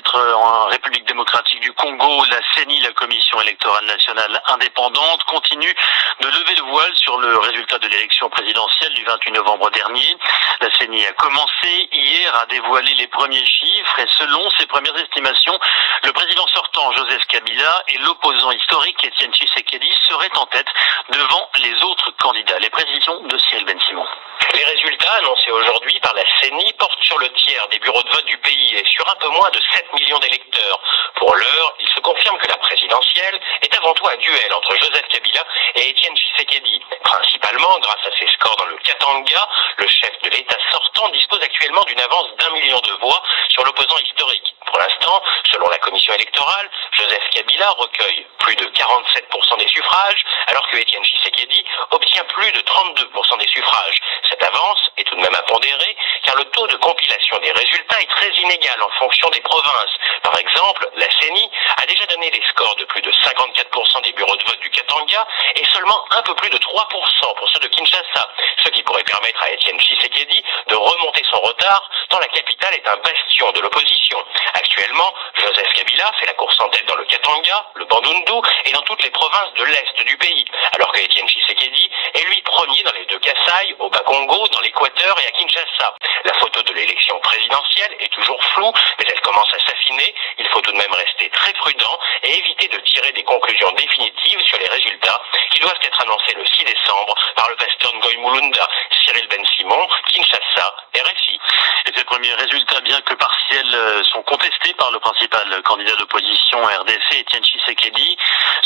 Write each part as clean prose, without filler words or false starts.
titre en République démocratique du Congo, la CENI, la Commission électorale nationale indépendante, continue de lever le voile sur le résultat de l'élection présidentielle du 28 novembre dernier. La CENI a commencé hier à dévoiler les premiers chiffres et selon ses premières estimations, le président sortant Joseph Kabila et l'opposant historique Étienne Tshisekedi seraient en tête devant les autres candidats. Les précisions de Cyril Ben-Simon. Les résultats annoncés aujourd'hui par la CENI portent sur le tiers des bureaux de vote du pays et sur un peu moins de 7 millions d'électeurs. Pour l'heure, il se confirme que la présidentielle est avant tout un duel entre Joseph Kabila et Étienne Tshisekedi. Principalement grâce à ses scores dans le Katanga, le chef de l'État sortant dispose actuellement d'une avance d'1 million de voix sur l'opposant historique. Pour l'instant, selon la commission électorale, Joseph Kabila recueille plus de 47% des suffrages, alors que Étienne Tshisekedi obtient plus de 32% des suffrages. Cette avance est tout de même à pondérer, car le taux de compilation des résultats est très inégal en fonction des provinces. Par exemple, la CENI a déjà donné des scores de plus de 54% des bureaux de vote du Katanga et seulement un peu plus de 3% pour ceux de Kinshasa, ce qui pourrait permettre à Étienne Tshisekedi de remonter son retard, tant la capitale est un bastion de l'opposition. Actuellement, Joseph Kabila fait la course en tête dans le Katanga, le Bandundu et dans toutes les provinces de l'Est du pays, alors que Étienne Tshisekedi est lui premier dans les deux Kasaï, au Bas-Congo, dans l'Équateur et à Kinshasa. La photo de l'élection présidentielle est toujours floue, mais elle commence à s'affiner. Il faut tout de même rester très prudent et éviter de tirer des conclusions définitives sur les résultats qui doivent être annoncés le 6 décembre par le pasteur Ngoy Mulunda. Cyril Ben-Simon, Kinshasa, RFI. Et ces premiers résultats, bien que partiels, sont contestés par le principal candidat d'opposition RDC, Étienne Tshisekedi.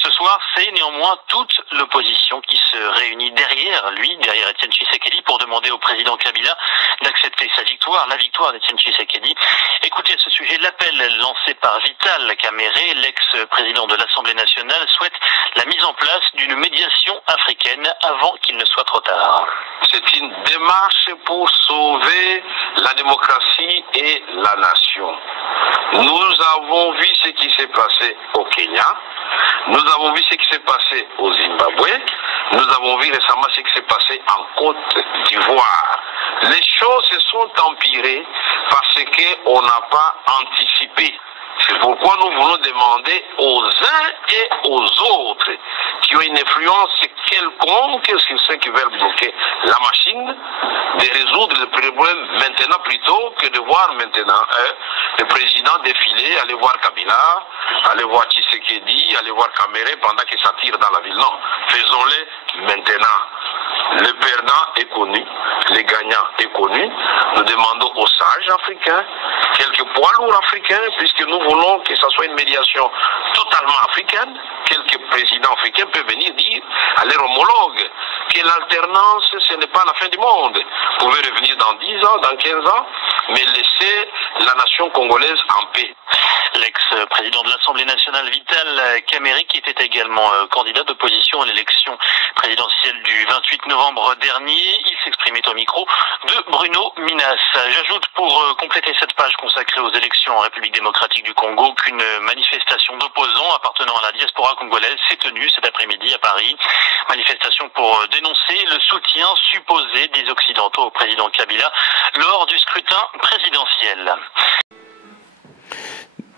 Ce soir, c'est néanmoins toute l'opposition qui se réunit derrière lui, derrière Étienne Tshisekedi, pour demander au président Kabila d'accepter sa victoire, la victoire d'Étienne Tshisekedi. Écoutez à ce sujet l'appel lancé par Vital Kamerhe, l'ex-président de l'Assemblée nationale, souhaite la mise en place d'une médiation africaine avant qu'il ne soit trop tard. C'est une démarche pour sauver la démocratie et la nation. Nous avons vu ce qui s'est passé au Kenya, nous avons vu ce qui s'est passé au Zimbabwe, nous avons vu récemment ce qui s'est passé en Côte d'Ivoire. Les choses se sont empirées parce qu'on n'a pas anticipé. C'est pourquoi nous voulons demander aux uns et aux autres qui ont une influence quelconque sur ceux qui veulent bloquer la machine de résoudre le problème maintenant plutôt que de voir maintenant le président défiler, aller voir Kabila, aller voir Tshisekedi, aller voir Kamerhe pendant qu'il s'attire dans la ville. Non, faisons-le maintenant. Le perdant est connu, le gagnant est connu. Nous demandons aux sages africains, quelques poids lourds africains, puisque nous voulons que ce soit une médiation totalement africaine. Quelques présidents africains peuvent venir dire à leurs homologues que l'alternance, ce n'est pas la fin du monde. Vous pouvez revenir dans 10 ans, dans 15 ans, mais laissez la nation congolaise en paix. L'ex-président de l'Assemblée nationale, Vital Kamerhe, qui était également candidat d'opposition à l'élection présidentielle du 28 novembre dernier, il s'exprimait au micro de Bruno Minas. J'ajoute pour compléter cette page consacrée aux élections en République démocratique du Congo qu'une manifestation d'opposants appartenant à la diaspora congolaise s'est tenue cet après-midi à Paris. Manifestation pour dénoncer le soutien supposé des Occidentaux au président Kabila lors du scrutin présidentiel.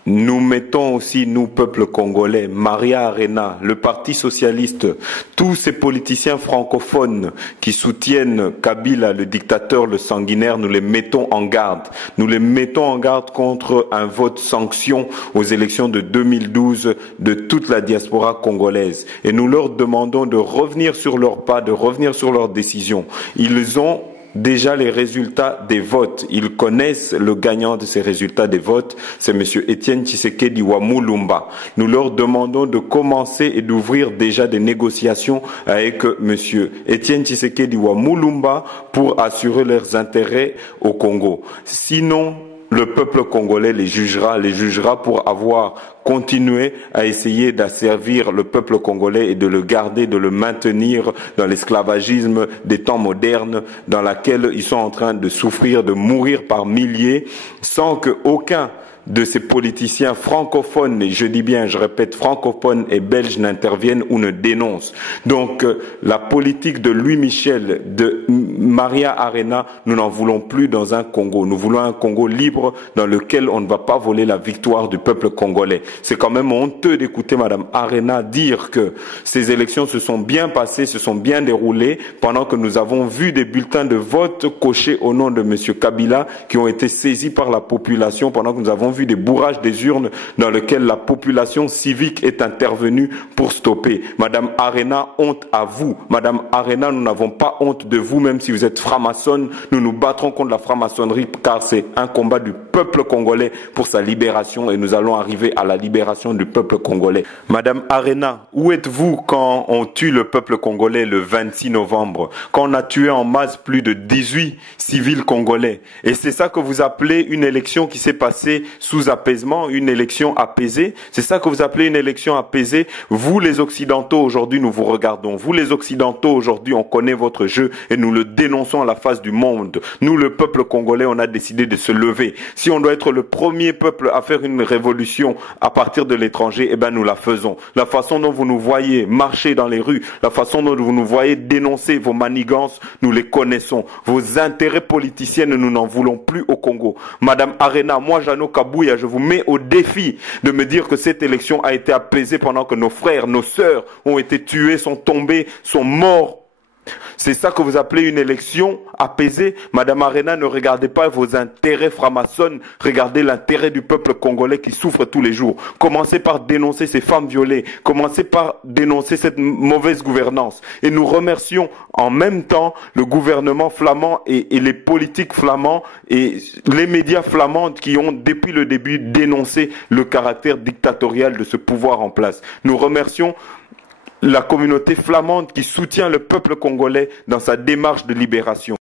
Nous mettons aussi, nous, peuple congolais, Maria Arena, le Parti socialiste, tous ces politiciens francophones qui soutiennent Kabila, le dictateur, le sanguinaire, nous les mettons en garde. Nous les mettons en garde contre un vote sanction aux élections de 2012 de toute la diaspora congolaise. Et nous leur demandons de revenir sur leurs pas, de revenir sur leurs décisions. Ils ont déjà les résultats des votes. Ils connaissent le gagnant de ces résultats des votes, c'est M. Étienne Tshisekedi wa Mulumba. Nous leur demandons de commencer et d'ouvrir déjà des négociations avec M. Étienne Tshisekedi wa Mulumba pour assurer leurs intérêts au Congo. Sinon, le peuple congolais les jugera pour avoir continuer à essayer d'asservir le peuple congolais et de le garder, de le maintenir dans l'esclavagisme des temps modernes dans laquelle ils sont en train de souffrir, de mourir par milliers, sans que aucun de ces politiciens francophones, et je dis bien, je répète, francophones et belges n'interviennent ou ne dénoncent. Donc, la politique de Louis Michel, de Maria Arena, nous n'en voulons plus dans un Congo. Nous voulons un Congo libre dans lequel on ne va pas voler la victoire du peuple congolais. C'est quand même honteux d'écouter Madame Arena dire que ces élections se sont bien passées, se sont bien déroulées, pendant que nous avons vu des bulletins de vote cochés au nom de Monsieur Kabila qui ont été saisis par la population, pendant que nous avons vu des bourrages des urnes dans lesquels la population civique est intervenue pour stopper. Madame Arena, honte à vous. Madame Arena, nous n'avons pas honte de vous, même si vous êtes franc-maçonne. Nous nous battrons contre la franc-maçonnerie car c'est un combat du peuple congolais pour sa libération et nous allons arriver à la libération du peuple congolais. Madame Arena, où êtes-vous quand on tue le peuple congolais le 26 novembre, quand on a tué en masse plus de 18 civils congolais? Et c'est ça que vous appelez une élection qui s'est passée sous apaisement, une élection apaisée? C'est ça que vous appelez une élection apaisée? Vous les Occidentaux aujourd'hui nous vous regardons, vous les Occidentaux aujourd'hui on connaît votre jeu et nous le dénonçons à la face du monde. Nous le peuple congolais on a décidé de se lever. Si on doit être le premier peuple à faire une révolution à partir de l'étranger, eh ben nous la faisons. La façon dont vous nous voyez marcher dans les rues, la façon dont vous nous voyez dénoncer vos manigances, nous les connaissons. Vos intérêts politiciens, nous n'en voulons plus au Congo. Madame Arena, moi Jeannot Kabouya, je vous mets au défi de me dire que cette élection a été apaisée pendant que nos frères, nos sœurs ont été tués, sont tombés, sont morts. C'est ça que vous appelez une élection apaisée? Madame Arena, ne regardez pas vos intérêts francs-maçonnes, regardez l'intérêt du peuple congolais qui souffre tous les jours. Commencez par dénoncer ces femmes violées, commencez par dénoncer cette mauvaise gouvernance. Et nous remercions en même temps le gouvernement flamand et les politiques flamands et les médias flamands qui ont depuis le début dénoncé le caractère dictatorial de ce pouvoir en place. Nous remercions la communauté flamande qui soutient le peuple congolais dans sa démarche de libération.